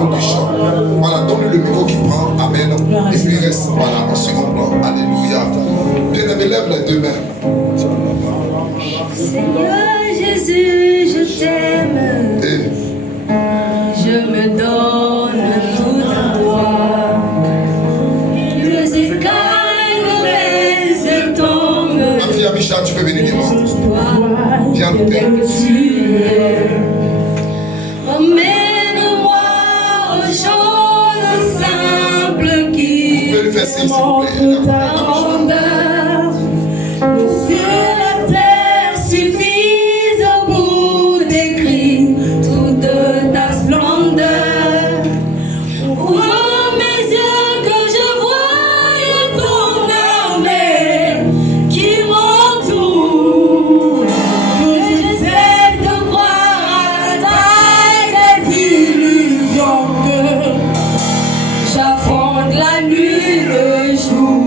parole du chant. Voilà, donne le micro qui prend. Amen. Et puis reste, voilà, en second plan. Alléluia. Bien-aimé, lève les deux mains. Seigneur Jésus, je t'aime. Je me donne tout à toi. Les écailles de mes tombent. Ma fille Amisha, tu peux venir devant. Viens le Père. Emmène-moi aux choses simples qui montrent ta grandeur. Les cieux et la terre suffisent pour décrire toute ta splendeur. Ouvre mes yeux que je voie ton armée qui m'entoure. Que j'essaie de croire à la taille des illusions que j'affronte la nuit, le jour.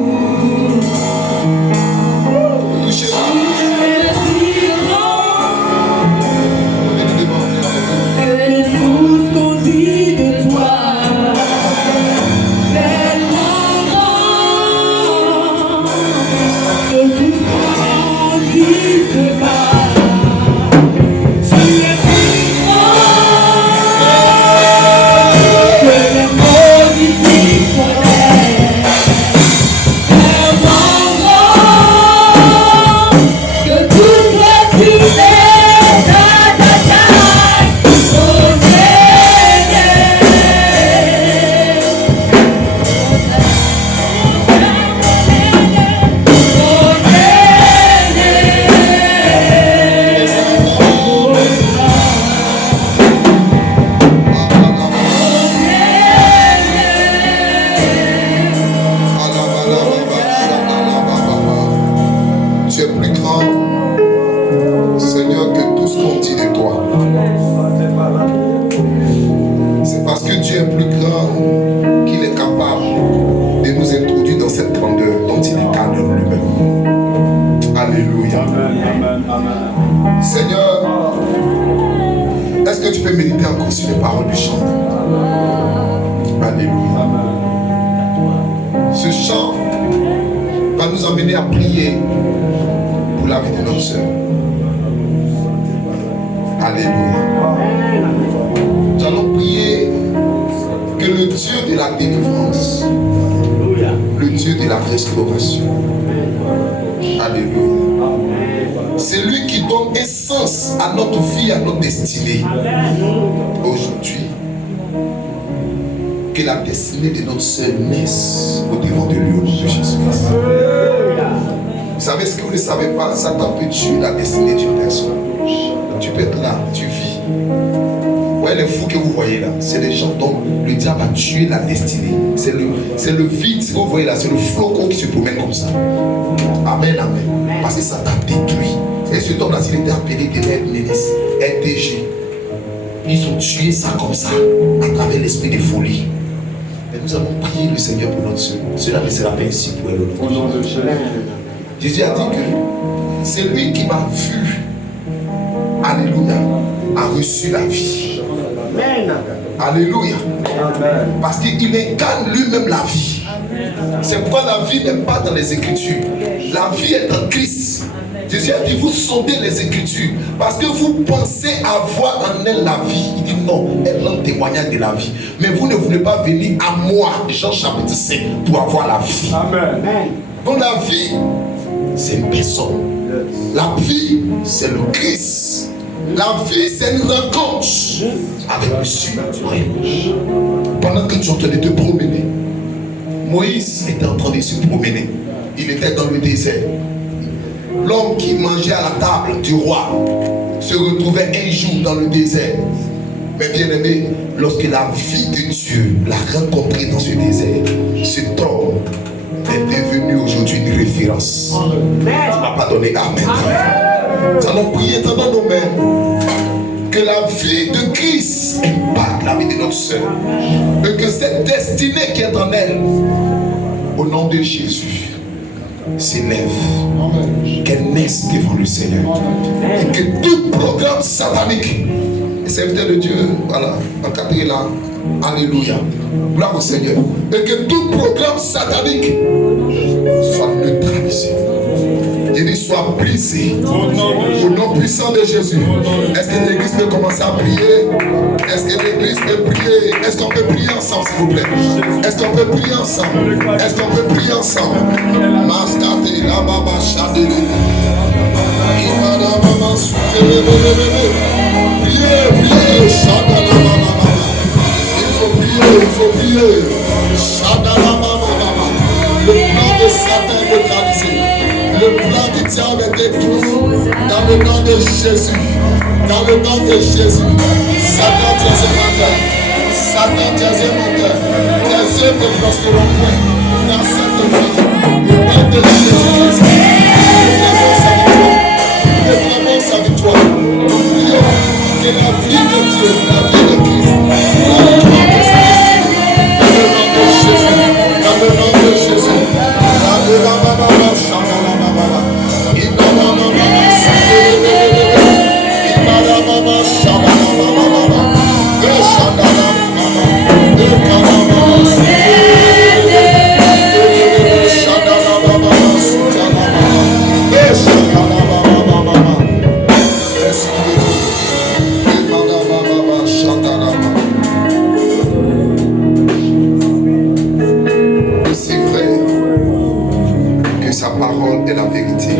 Aujourd'hui, que la destinée de notre sœur naisse au devant de lui au nom de Jésus. Vous savez ce que vous ne savez pas, Satan peut tuer la destinée d'une personne. Tu peux être là, tu vis. Vous voyez les fous que vous voyez là, c'est les gens dont le diable a tué la destinée. C'est le vide, ce que vous voyez là, c'est le flocon qui se promène comme ça. Amen, amen. Parce que ça t'a détruit. Et cet homme-là, s'il était appelé de RDG, ils ont tué ça comme ça, à travers l'esprit de folie. Mais nous avons prié le Seigneur pour notre soeur. Cela ne sera pas ainsi pour elle. Au nom de Jésus. Jésus a dit que c'est lui qui m'a vu, alléluia, a reçu la vie. Amen. Alléluia. Amen. Parce qu'il incarne lui-même la vie. C'est pourquoi la vie n'est pas dans les Écritures. La vie est en Christ. Jésus a dit, vous sondez les Écritures parce que vous pensez avoir en elle la vie. Il dit non, elle rend témoignage de la vie. Mais vous ne voulez pas venir à moi, Jean chapitre 5, pour avoir la vie. Amen. Donc la vie, c'est une personne. La vie, c'est le Christ. La vie, c'est une rencontre avec le surnaturel. Pendant que tu es en train de te promener, Moïse était en train de se promener. Il était dans le désert. L'homme qui mangeait à la table du roi se retrouvait un jour dans le désert. Mais bien aimé, lorsque la vie de Dieu l'a rencontré dans ce désert, cet homme est devenu aujourd'hui une référence. Tu n'as pas donné amen. Nous allons prier dans nos mains. Que la vie de Christ impacte la vie de notre soeur. Et que cette destinée qui est en elle, au nom de Jésus, s'élève. Qu'elle naisse devant le Seigneur. Et que tout programme satanique, les serviteurs de Dieu, voilà, encadrez là, Alléluia. Gloire au Seigneur. Et que tout programme satanique soit neutralisé. Il dit soit brisé au nom puissant de Jésus. Est-ce que l'église peut commencer à prier? Est-ce que l'église peut prier? Est-ce qu'on peut prier ensemble, s'il vous plaît? Est-ce qu'on peut prier ensemble? Est-ce qu'on peut prier ensemble? Mastate la baba chadele. Imada mama soutele bébé. Priez, priez, chadala mama. Il faut prier. Chadala mama. Le plan de Satan est neutralisé. Le plan du diable est détruit dans le nom de Jésus. Dans le nom de Jésus. Satan, tu es un menteur. Satan, tu es un menteur. Tes œuvres ne prospéreront point dans cette vie. Au nom de Jésus-Christ. Réclamons sa victoire. Nous prions que la vie de Dieu, la vie de Christ, la victoire de Christ, dans le nom de Jésus. Dans le nom de Jésus. Et la vérité,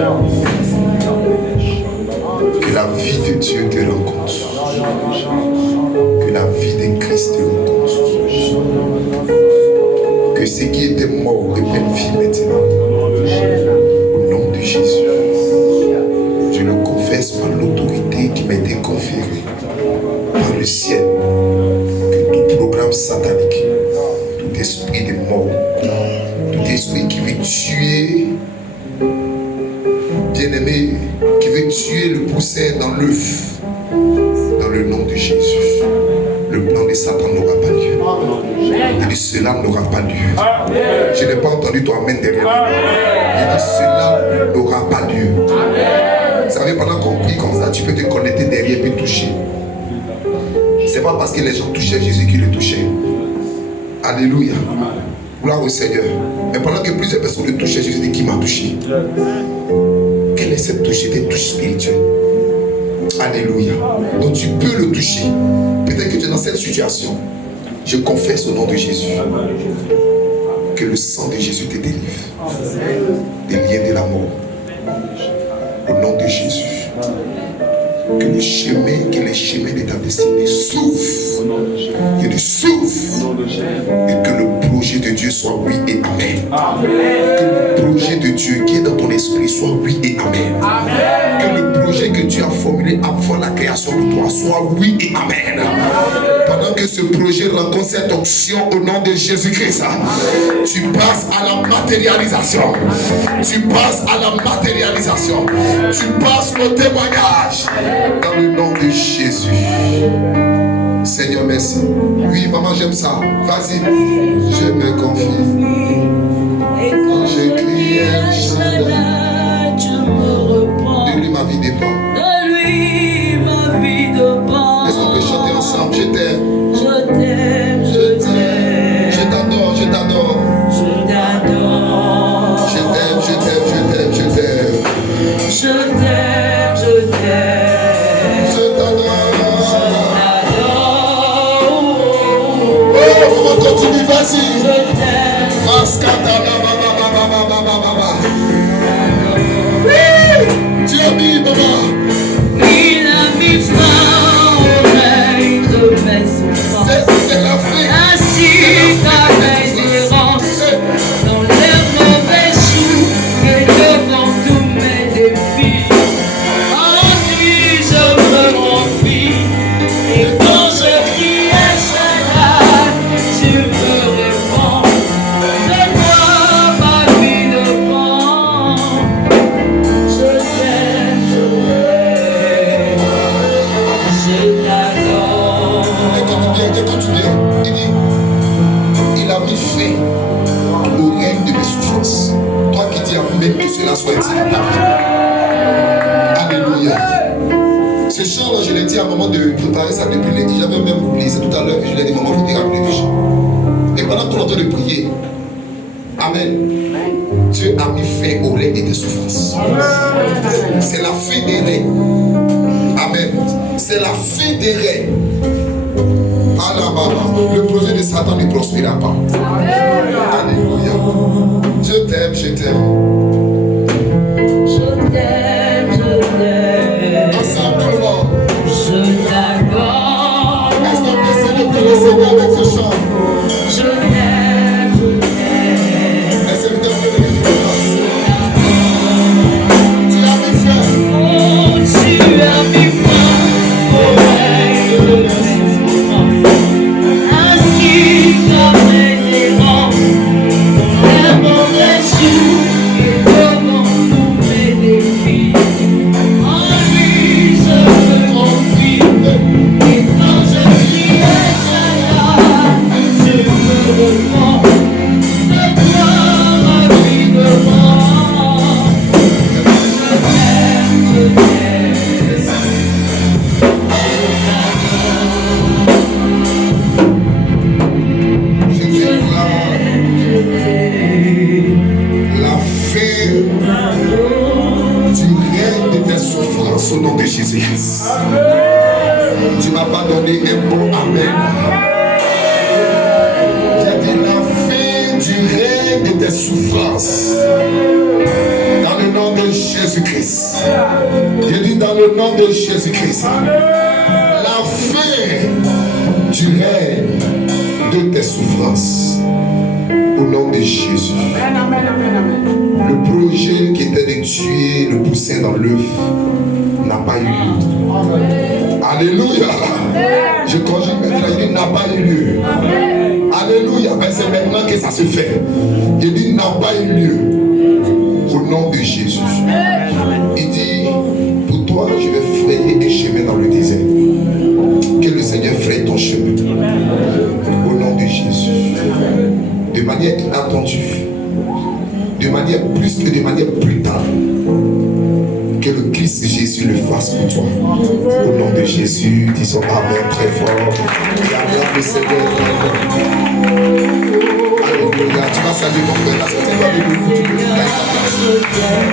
que la vie de Dieu te rencontre, que la vie de Christ te rencontre, que ce qui était mort devienne vie maintenant, au nom de Jésus. Je le confesse par l'autorité qui m'a été conférée par le ciel, que tout programme satanique, tout esprit de mort, tout esprit qui veut tuer, bien-aimé, qui veut tuer le poussin dans l'œuf, dans le nom de Jésus, le plan de Satan n'aura pas lieu. Il dit cela n'aura pas lieu. Je n'ai pas entendu ton amen derrière moi. Il dit cela n'aura pas lieu. Vous savez, pendant qu'on prie comme ça, tu peux te connecter derrière et toucher. C'est pas parce que les gens touchaient Jésus qu'ils le touchaient. Alléluia. Gloire au Seigneur. Mais pendant que plusieurs personnes le touchaient, Jésus dit qui m'a touché. Quelle est cette touche? C'est une touche spirituelle. Alléluia. Donc tu peux le toucher. Peut-être que tu es dans cette situation. Je confesse au nom de Jésus que le sang de Jésus te délivre des liens de la mort. Au nom de Jésus. Que les chemins de ta destinée s'ouvrent. Que tu souffres. Et que le projet de Dieu soit oui et amen. Que le projet de Dieu qui est dans ton esprit soit oui et amen. Que le projet que Dieu a formulé avant la création de toi soit oui et amen. Pendant que ce projet rencontre cette option au nom de Jésus-Christ, tu passes à la matérialisation. Tu passes à la matérialisation. Tu passes au témoignage. Dans le nom de Jésus. Seigneur, merci. Oui, maman, j'aime ça. Vas-y. Je me confie. Quand je crie El Shaddai, je me reprends. De lui, ma vie dépend. De lui, ma vie dépend. Est-ce qu'on peut chanter ensemble? Je t'aime. Je t'aime. Je t'aime. Je t'adore. Je t'adore. Je t'adore. Je t'aime. Je t'aime. Je t'aime. Je t'aime. Je t'aime. Je t'aime. Continue, vas-y. Tu as mis, maman. Il a mis fin au règne de mes souffrances. C'est l'Afrique. Ainsi ta délivrance dans les mauvais choux et devant tous mes défis. En lui je me confie. Et quand je crie tu me réponds, de toi ma vie dépend. Je t'aime, je t'adore. Écoute bien, il dit, il a mis fin au règne de mes souffrances. Toi qui dis amen, que cela soit dit. Alléluia. Ce chant-là, je l'ai dit à un moment de préparer ça depuis l'été. J'avais même oublié ça tout à l'heure. Je l'ai dit, maman, il faut te rappeler du chant. Et pendant qu'on est en train de prier, Amen, Dieu a mis fin aux règles et des souffrances. C'est la fin des règles. Amen. C'est la fin des règles. Le projet de Satan ne prospérera pas. Alléluia. Je t'aime, je t'aime. Je t'aime, je t'aime. Ensemble tout le monde. Je t'adore. Est-ce qu'on peut célébrer le Seigneur avec ce chant? Je t'aime, je t'aime. Est-ce que vous devez le dire? Tu as mis fin. Oh, tu as mis fin au règne de la souffrance. Ainsi comme les errants, les mauvais jours et devant tous mes défis. En lui je me confie. Et quand je crie je me reprends. De toi rapidement. Je déclare la fin du règne de tes souffrances au nom de Jésus-Christ. Tu ne m'as pas donné un bon amen. J'ai dit la fin du règne de tes souffrances. Dans le nom de Jésus-Christ. J'ai dit dans le nom de Jésus-Christ. La fin du règne de tes souffrances. Au nom de Jésus. Le projet qui était de tuer le poussin dans l'œuf n'a pas eu lieu. Alléluia. Je conjugue maintenant, il dit n'a pas eu lieu. Alléluia. Ben, c'est maintenant que ça se fait. Il dit n'a pas eu lieu. Au nom de Jésus. Il dit, pour toi, je vais frayer un chemin dans le désert. Que le Seigneur fraye ton chemin. Au nom de Jésus. De manière inattendue. De manière plus que de manière brutale. Que le Christ Jésus le fasse pour toi. Au nom de Jésus, disons Amen très fort. Et Amen le Seigneur très fort. Alléluia. Tu vas saluer ton frère. Tu peux faire ta place.